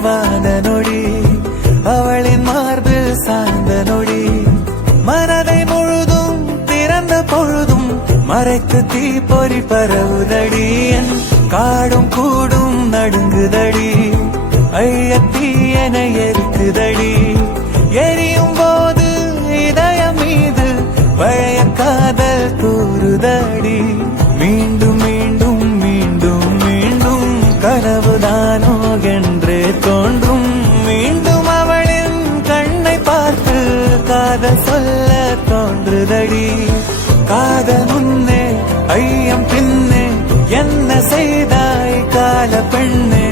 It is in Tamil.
தெளிவான நொடி அவளின் மார்பில் சார்ந்த நொடி மனதை முழுதும் திறந்த பொழுதும் மறைத்து தீப்பொறி பரவுதடி என் காடும் கூடும் நடுங்குதடி ஐயத்தீ என எரிக்குதடி எரியும் போது இதயம் மீது பழைய காதல் கூறுதடி மீண்டும் மீண்டும் மீண்டும் மீண்டும் கனவுதானோ என்றே தோன்றும் மீண்டும் அவளின் கண்ணை பார்த்து காதல் சொல்ல தோன்றுதடி காதல் முன்னே ஐயம் பின்னே என்ன செய்தாய் கால பெண்ணே